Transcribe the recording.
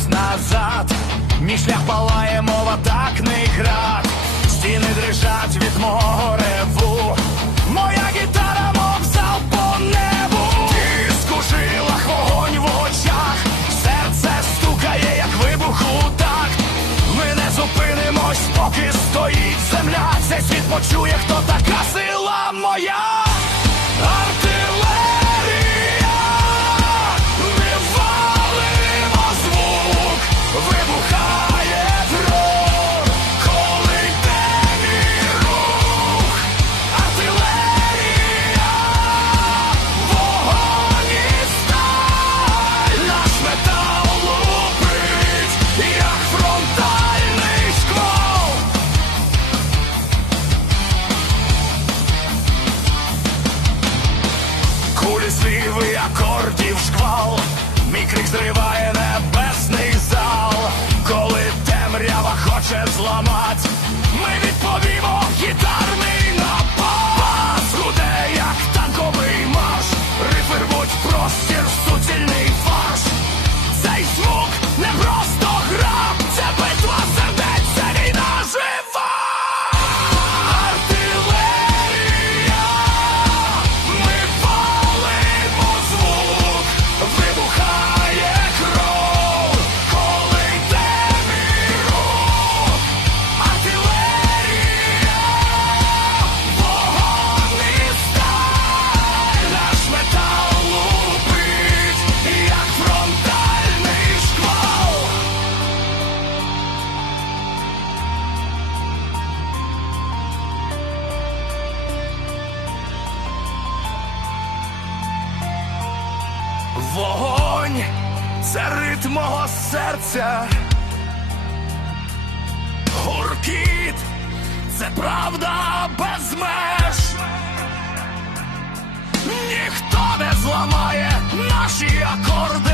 час назад. Мій шлях палає, мова так не град. Стіни дрижать від мого реву. Моя гітара, мов зал по небу. Ти скушила вогонь в очах. Серце стукає, як вибух у такт. Ми не зупинимось, поки стоїть земля. Цей світ почує, хто така сила моя. Зриває Вогонь це ритм мого серця. Гуркіт це правда без меж. Ніхто не зламає наші акорди.